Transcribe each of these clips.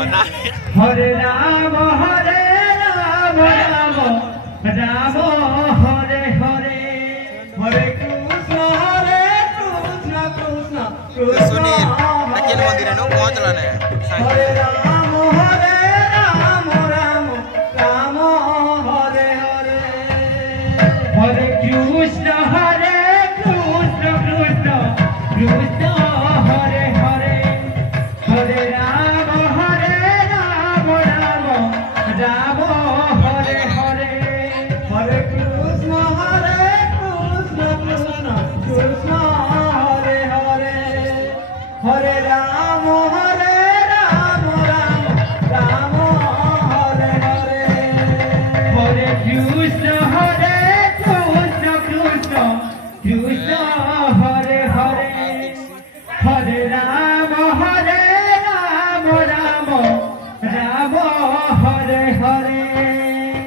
Hare Rama Rama Rama Hare Hare Hare Krishna Krishna Krishna Nakil मंदिर है no कौन चलाना है Hare Rama Rama Rama Hare Hare Hare Krishna Krishna Krishna Hare Hare Hare Rama Rama Rama Hare Hare Hare Krishna Krishna Krishna Hare Hare Hare Rama Rama Hare Hare Hare Krishna Krishna Krishna Hare Hare Hare Rama Rama Hare Hare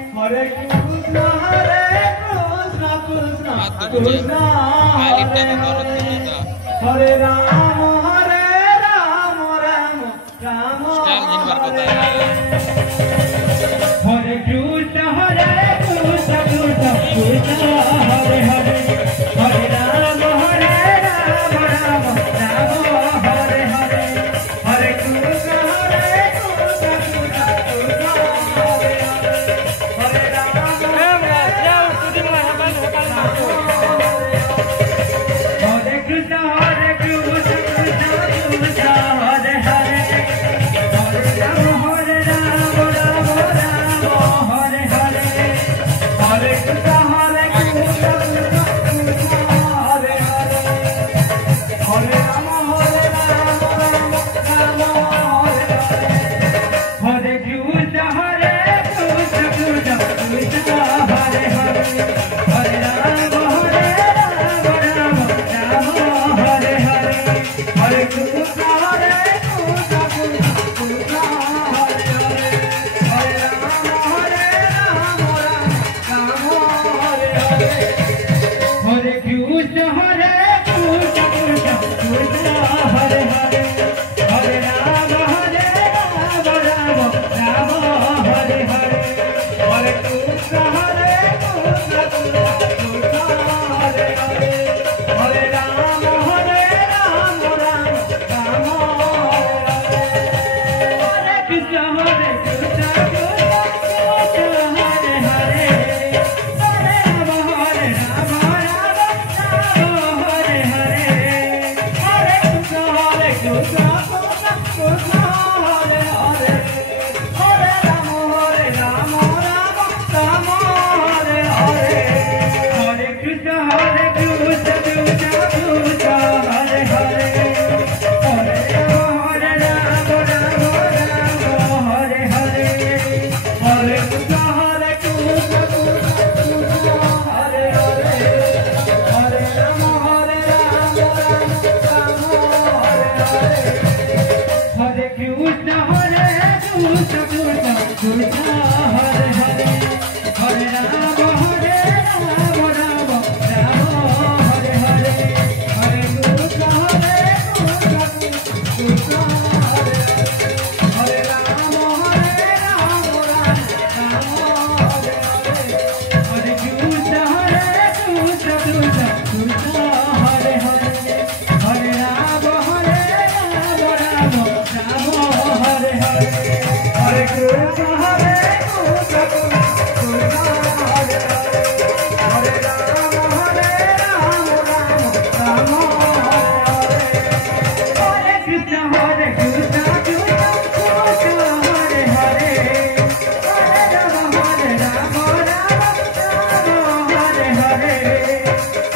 Hare Krishna Krishna Krishna Hare Hare Hare Rama Rama Hare Hare Hare Krishna Krishna Krishna Hare Hare Hare Rama Rama Hare Hare Hare Krishna Krishna Krishna Hare Hare Hare Rama Hare Krishna Hare Hare Hare Rama Hare Hare Hare Krishna Hare Rama Hare Hare Krishna Krishna Hare Hare Hare Rama Hare Hare Hare Krishna Hare Hare Krishna Hare Krishna Hare Hare Hare Rama Hare Rama Hare Hare Hare Krishna Hare Krishna Hare Hare Hare Rama Hare Rama Hare Krishna Hare Krishna Hare Hare Hare Rama Hare Rama Hare Hare Hare Krishna Hare Krishna Hare Hare Hare Rama Hare Rama Hare Hare Hare Krishna Hare Krishna Hare Hare Hare Rama Hare Rama Hare Hare Hare Krishna Hare Krishna Hare Hare Hare Rama Hare Rama Hare Krishna Hare Krishna Hare Hare Hare Rama Hare Rama Hare Hare Hare Krishna Hare Krishna Hare Hare Rama Hare Rama Hare Hare Krishna Hare Krishna Hare Hare Hare Rama Hare Rama Hare Hare Hare Krishna Hare Krishna Hare Hare Hare Rama Hare Rama Hare Krishna Hare Krishna Hare Hare Hare Rama Hare Rama Hare Hare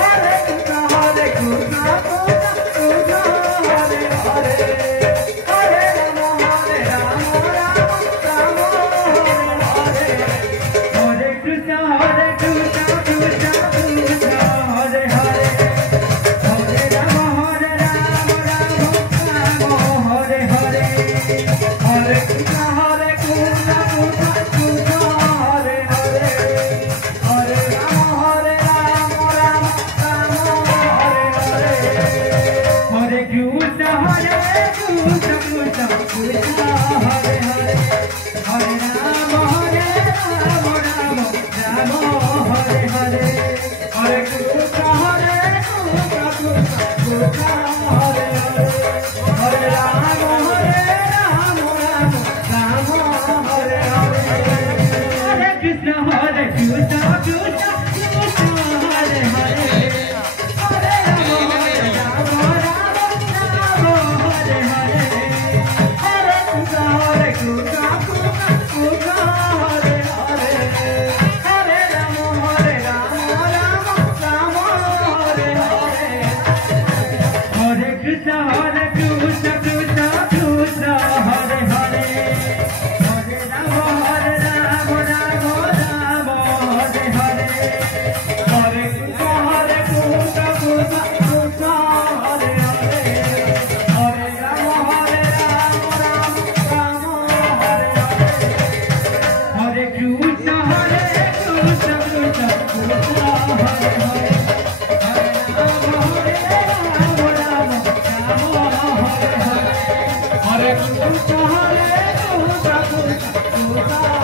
Hare Krishna Hare Krishna Hare Hare Hare Rama Hare Rama Hare Krishna Hare Krishna Hare Hare Hare Rama Hare Rama Hare Hare Hare Krishna Hare Krishna Hare Hare Hare Rama Hare Rama Hare Hare Hare Krishna Hare Krishna Hare Hare Hare Krishna, Hare Krishna, Krishna Krishna,